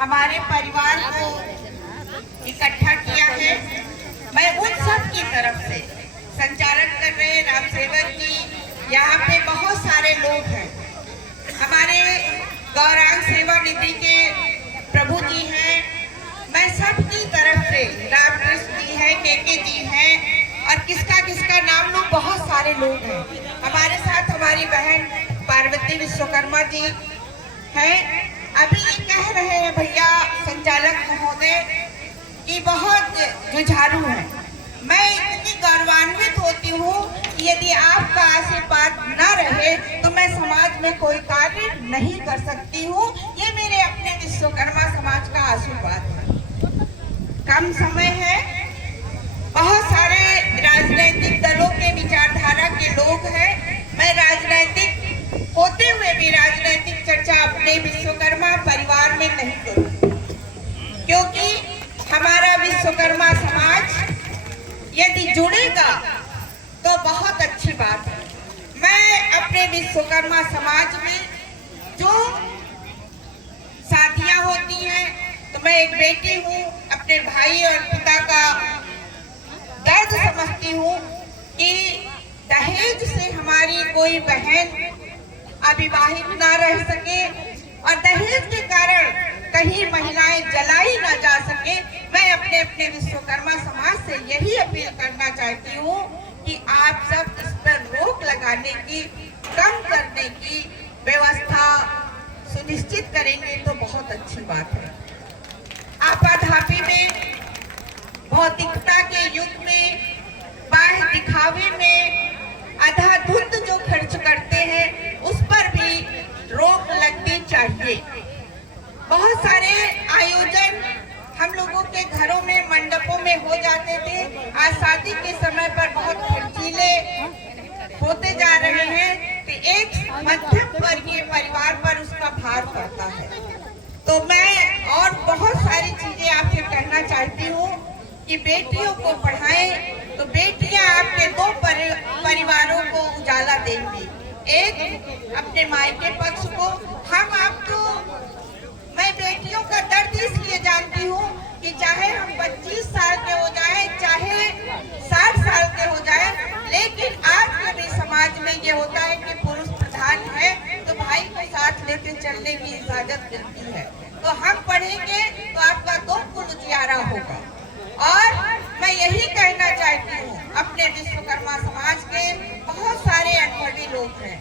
हमारे परिवार को इकट्ठा किया है। मैं उन सब की तरफ से संचालन कर रहे राम सेवक जी, यहाँ पे बहुत सारे लोग हैं। हमारे गौरांग सेवा निधि के प्रभु जी हैं। मैं सबकी तरफ से रामकृष्ण जी हैं, केके जी हैं और किसका किसका नाम लूं, बहुत सारे लोग हैं। हमारे साथ हमारी बहन पार्वती विश्वकर्मा जी हैं। अभी ये कह रहे हैं भैया संचालक महोदय कि बहुत जुझारू है। मैं इतनी गौरवान्वित होती हूँ कि यदि आपका आशीर्वाद न रहे तो मैं समाज में कोई कार्य नहीं कर सकती हूँ। ये मेरे अपने विश्वकर्मा समाज का आशीर्वाद है। कम समय है, बहुत सारे राजनीतिक दलों के विचारधारा के लोग हैं। मैं राजनीतिक होते हुए भी राजनीतिक चर्चा अपने विश्वकर्मा परिवार में नहीं करूँ, क्योंकि हमारा विश्वकर्मा समाज यदि जुड़ेगा तो बहुत अच्छी बात है। मैं अपने विश्वकर्मा समाज में जो साथियां होती हैं, तो मैं एक बेटी हूँ, अपने भाई और पिता का दर्द समझती हूँ कि दहेज से हमारी कोई बहन अविवाहित ना रह सके और दहेज के कारण कहीं महिलाएं जलाई ना जा सके। मैं अपने अपने विश्वकर्मा समाज से यही अपील करना चाहती हूँ कि आप सब इस पर रोक लगाने की, कम करने की व्यवस्था सुनिश्चित करेंगे तो बहुत अच्छी बात है। आपाधापी में, भौतिकता के युग में, बाह्य दिखावे में अंधाधुंध जो खर्च करते हैं उस पर भी रोक लगनी चाहिए। बहुत सारे आयोजन हम लोगों के घरों में, मंडपों में हो जाते थे, आज शादी के समय पर बहुत खर्चीले होते जा रहे हैं कि एक मध्यम वर्गीय परिवार पर उसका भार पड़ता है। तो मैं और बहुत सारी चीजें आपसे कहना चाहती हूँ कि बेटियों को पढ़ाएं तो बेटियां आपके दो परिवारों को उजाला देंगी। एक अपने मायके पक्ष को, हम आपको, मैं बेटियों का दर्द इसलिए जानती हूँ कि चाहे हम 25 साल के हो जाए, चाहे 60 साल के हो जाए, लेकिन आज के भी समाज में ये होता है कि पुरुष प्रधान है तो भाई को साथ लेके चलने की इजाजत मिलती है। तो हम पढ़ेंगे तो आपका दो कुल उजियारा होगा। और मैं यही कहना चाहती हूँ, अपने विश्वकर्मा समाज के बहुत सारे अनुभवी लोग हैं।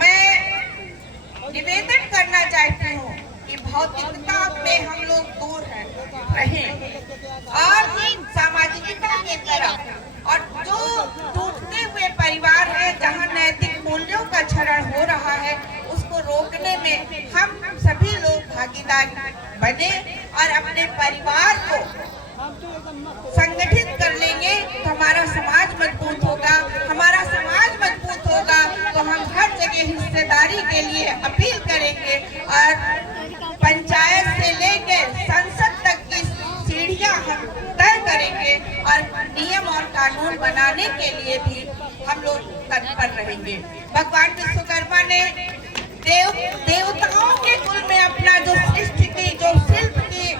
मैं निवेदन करना चाहती हूँ कि भौतिकता में हम लोग दूर रहें और सामाजिकता के तरफ, और जो टूटते हुए परिवार है जहाँ नैतिक मूल्यों का क्षरण हो रहा है उसको रोकने में हम सभी लोग भागीदार बने और अपने परिवार को संगठित कर लेंगे तो हमारा समाज मजबूत होगा। हमारा समाज मजबूत होगा तो हम हर जगह हिस्सेदारी के लिए अपील करेंगे और पंचायत से लेकर संसद तक की सीढ़ियां हम तय करेंगे और नियम और कानून बनाने के लिए भी हम लोग तत्पर रहेंगे। भगवान विश्वकर्मा ने देवताओं के कुल में अपना जो सृष्टि की, जो शिल्प की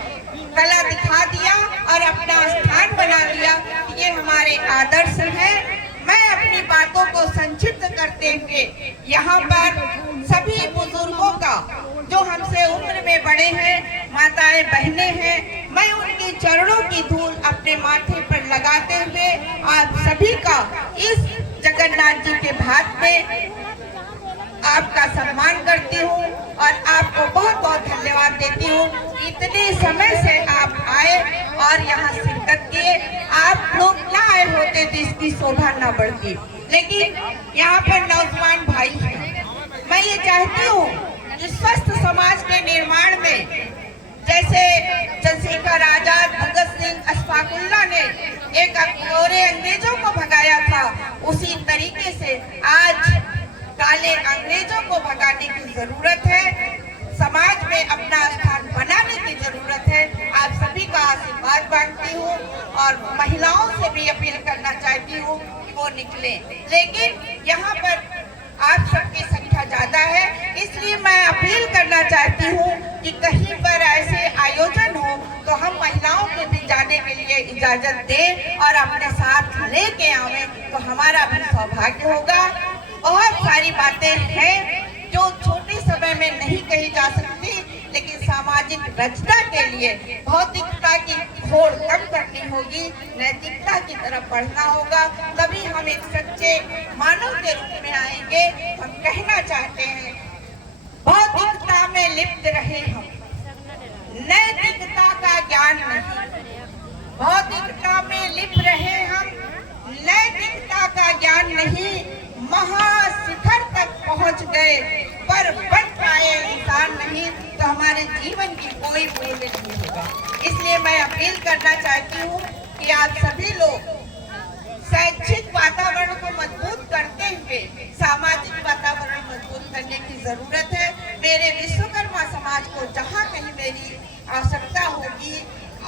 कला दिखा दिया और अपना स्थान बना दिया, ये हमारे आदर्श हैं। मैं अपनी बातों को संक्षिप्त करते हुए यहाँ पर सभी बुजुर्गों का, जो हमसे उम्र में बड़े हैं, माताएं बहनें हैं, मैं उनके चरणों की धूल अपने माथे पर लगाते हुए आप सभी का इस जगन्नाथ जी के भात में आपका सम्मान करती हूँ और आपको बहुत बहुत धन्यवाद देती हूँ। इतने समय से आप आए और यहाँ शिरकत किए। आप लोग ना आए होते तो इसकी शोभा न बढ़ती, लेकिन यहाँ पर नौजवान भाई हैं। मैं ये चाहती हूँ कि स्वस्थ समाज के निर्माण में, जैसे चंद्रशेखर आजाद, भगत सिंह, अशफाक उल्लाह ने एक अंग्रेजों को भगाया था, उसी तरीके से आज काले अंग्रेजों को भगाने की जरूरत है। समाज में अपना स्थान बनाने की जरूरत है। आप सभी का आशीर्वाद मांगती हूँ और महिलाओं से भी अपील करना चाहती हूँ कि वो निकले, लेकिन यहाँ पर आप सबकी संख्या ज्यादा है, इसलिए मैं अपील करना चाहती हूँ कि कहीं पर ऐसे आयोजन जाने के लिए इजाजत दे और अपने साथ लेके आवे तो हमारा भी सौभाग्य होगा। बहुत सारी बातें हैं जो छोटे समय में नहीं कही जा सकती, लेकिन सामाजिक रचना के लिए भौतिकता की होड़ कम करनी होगी, नैतिकता की तरफ बढ़ना होगा, तभी हम एक सच्चे मानव के रूप में आएंगे। हम कहना चाहते हैं भौतिकता में लिप्त रहे हम, नैतिकता का ज्ञान नहीं। भौतिकता में लिप्त रहे हम, नैतिकता का ज्ञान नहीं। महाशिखर तक पहुंच गए पर बन पाए इंसान नहीं तो हमारे जीवन की कोई मूल्य नहीं होगा। इसलिए मैं अपील करना चाहती हूँ कि आप सभी लोग शैक्षिक वातावरण को मजबूत करते हुए सामाजिक वातावरण मजबूत करने की जरूरत है। मेरे विश्वकर्मा समाज को जहाँ कहीं मेरी आवश्यकता होगी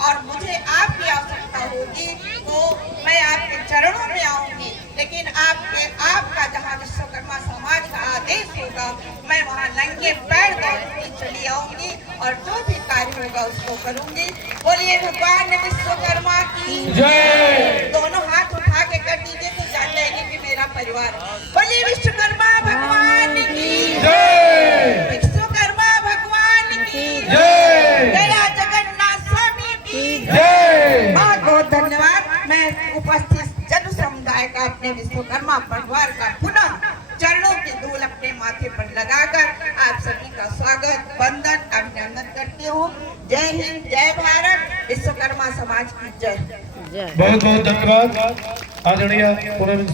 और मुझे आपकी आवश्यकता होगी तो मैं आपके चरणों में आऊंगी, लेकिन आपका जहाँ विश्वकर्मा समाज का आदेश होगा मैं वहाँ नंगे पैर दौड़ती चली आऊंगी और जो भी कार्य होगा उसको करूंगी। बोलिए भगवान विश्वकर्मा की जय। दोनों हाथ उठा के कर दीजिए तो जान जाएंगे कि मेरा परिवार। बोलिए विश्वकर्मा भगवान की जय। विश्वकर्मा भगवान की जय। जय जगन्नाथ स्वामी की जय। बहुत बहुत धन्यवाद। मैं उपस्थित जन समुदाय का अपने विश्वकर्मा परिवार का पुनः चरणों की धूल अपने माथे पर लगाकर आप सभी का स्वागत, वंदन, अभिनंदन करती हूँ। जय हिंद, जय भारत, विश्वकर्मा समाज की जय। बहुत बहुत धन्यवाद आदरणीय